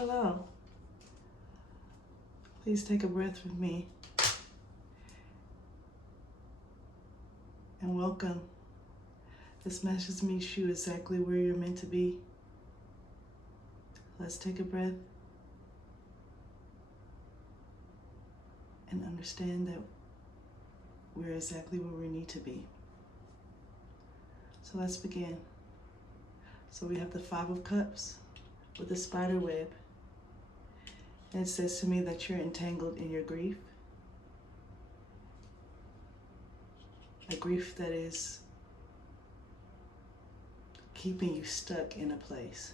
Hello. Please take a breath with me and welcome. This message meets you exactly where you're meant to be. Let's take a breath and understand that we're exactly where we need to be. So let's begin. So we have the Five of Cups with a spider web. And it says to me that you're entangled in your grief. A grief that is keeping you stuck in a place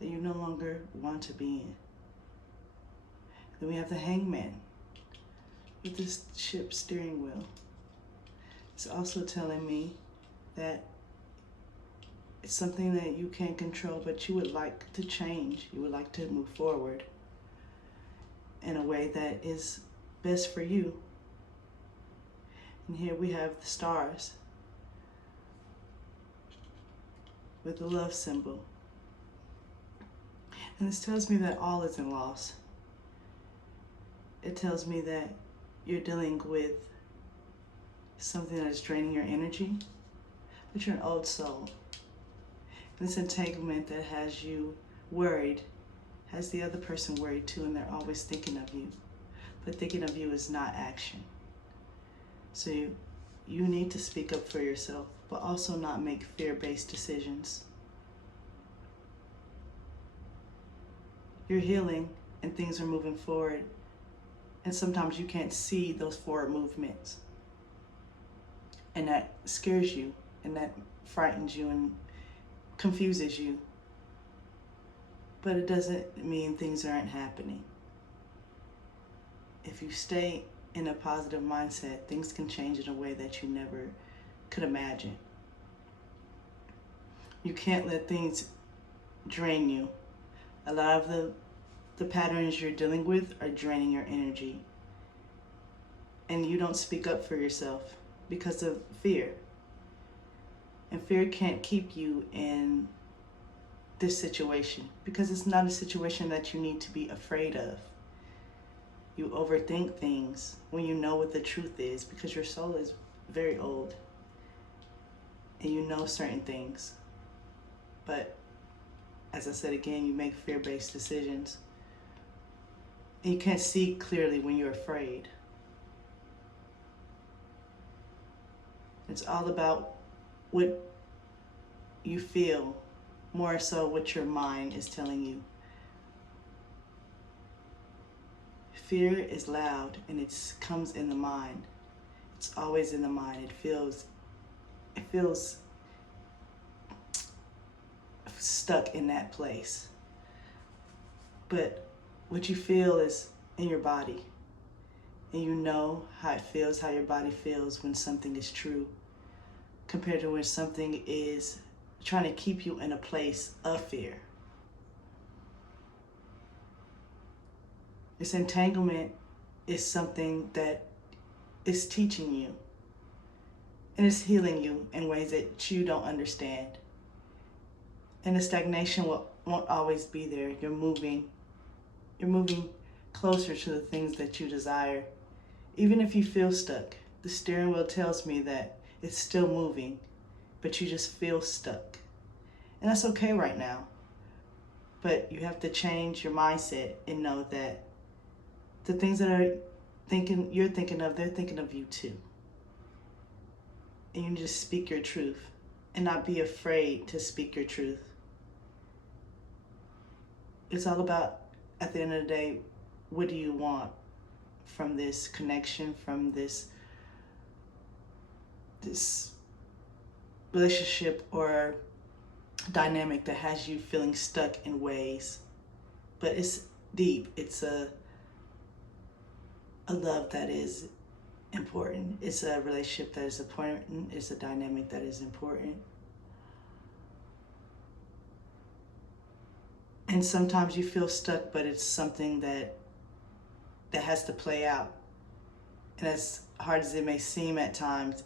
that you no longer want to be in. Then we have the Hangman with this ship steering wheel. It's also telling me that it's something that you can't control, but you would like to change. You would like to move forward in a way that is best for you. And here we have the stars with the love symbol. And this tells me that all isn't lost. It tells me that you're dealing with something that's draining your energy, but you're an old soul. And this entanglement that has you worried has the other person worried too, and they're always thinking of you. But thinking of you is not action. So you need to speak up for yourself, but also not make fear-based decisions. You're healing and things are moving forward, and sometimes you can't see those forward movements. And that scares you, and that frightens you and confuses you. But it doesn't mean things aren't happening. If you stay in a positive mindset, things can change in a way that you never could imagine. You can't let things drain you. A lot of the patterns you're dealing with are draining your energy. And you don't speak up for yourself because of fear. And fear can't keep you in this situation because it's not a situation that you need to be afraid of. You overthink things when you know what the truth is because your soul is very old and you know certain things. But as I said again, you make fear-based decisions and you can't see clearly when you're afraid. It's all about what you feel, more so what your mind is telling you. Fear is loud and it comes in the mind. It's always in the mind. It feels stuck in that place. But what you feel is in your body. And you know how it feels, how your body feels when something is true, compared to when something is trying to keep you in a place of fear. This entanglement is something that is teaching you and it's healing you in ways that you don't understand. And the stagnation won't always be there. You're moving closer to the things that you desire. Even if you feel stuck, the steering wheel tells me that it's still moving, but you just feel stuck. And that's okay right now. But you have to change your mindset and know that the things that you're thinking of, they're thinking of you too. And you need to speak your truth and not be afraid to speak your truth. It's all about, at the end of the day, what do you want from this connection, from this relationship or dynamic that has you feeling stuck in ways. But it's deep. It's a love that is important. It's a relationship that is important. It's a dynamic that is important. And sometimes you feel stuck, but it's something that has to play out. And as hard as it may seem at times,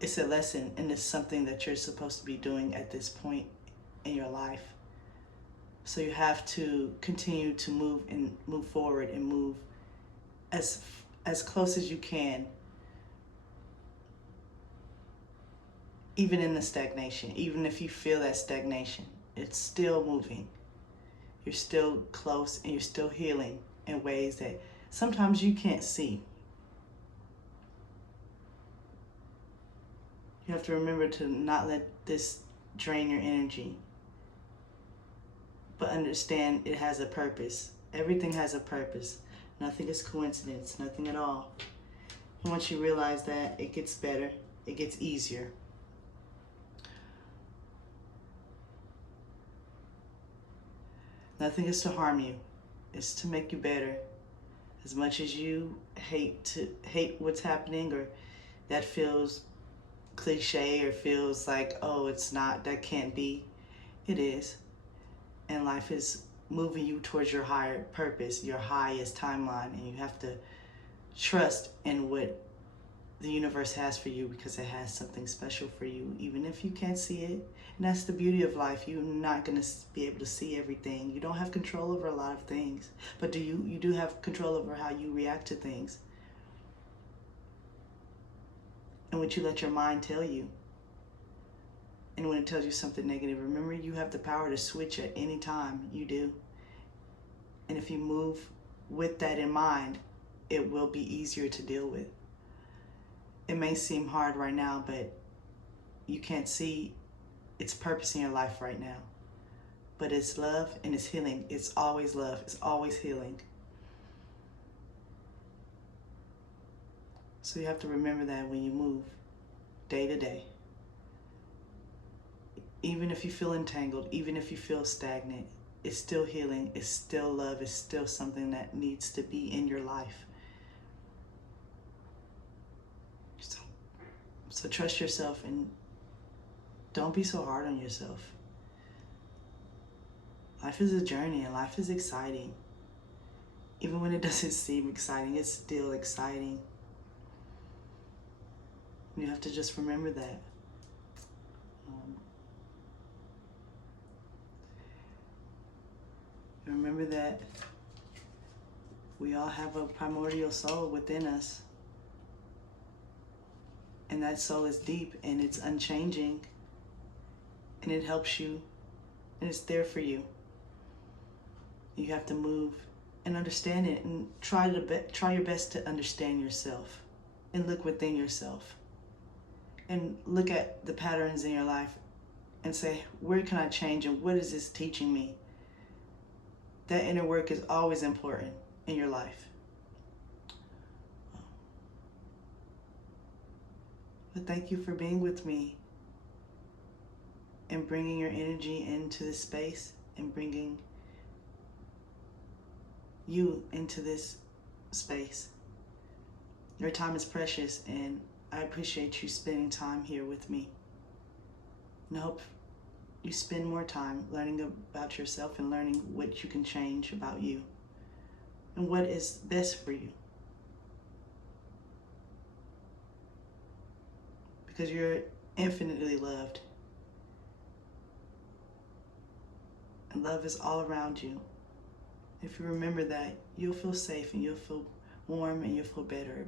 it's a lesson and it's something that you're supposed to be doing at this point in your life. So you have to continue to move forward and move as close as you can, even in the stagnation. Even if you feel that stagnation, it's still moving. You're still close and you're still healing in ways that sometimes you can't see. You have to remember to not let this drain your energy, but understand it has a purpose. Everything has a purpose. Nothing is coincidence, nothing at all. And once you realize that, it gets better, it gets easier. Nothing is to harm you. It's to make you better. As much as you hate what's happening, or that feels cliche, or feels like, oh, it's not, that can't be, it is. And life is moving you towards your higher purpose, your highest timeline, and you have to trust in what the universe has for you, because it has something special for you, even if you can't see it. And that's the beauty of life. You're not going to be able to see everything. You don't have control over a lot of things, but you do have control over how you react to things and what you let your mind tell you. And when it tells you something negative, remember, you have the power to switch at any time. You do. And if you move with that in mind, it will be easier to deal with. It may seem hard right now, but you can't see its purpose in your life right now. But it's love and it's healing. It's always love. It's always healing. So you have to remember that when you move day to day. Even if you feel entangled, even if you feel stagnant, it's still healing. It's still love. It's still something that needs to be in your life. So trust yourself and don't be so hard on yourself. Life is a journey and life is exciting. Even when it doesn't seem exciting, it's still exciting. You have to just remember that. Remember that we all have a primordial soul within us. And that soul is deep and it's unchanging. And it helps you. And it's there for you. You have to move and understand it, and try your best to understand yourself and look within yourself and look at the patterns in your life and say, where can I change and what is this teaching me? That inner work is always important in your life. But thank you for being with me and bringing your energy into this space and bringing you into this space. Your time is precious, and I appreciate you spending time here with me. And I hope you spend more time learning about yourself and learning what you can change about you and what is best for you. Because you're infinitely loved. And love is all around you. If you remember that, you'll feel safe and you'll feel warm and you'll feel better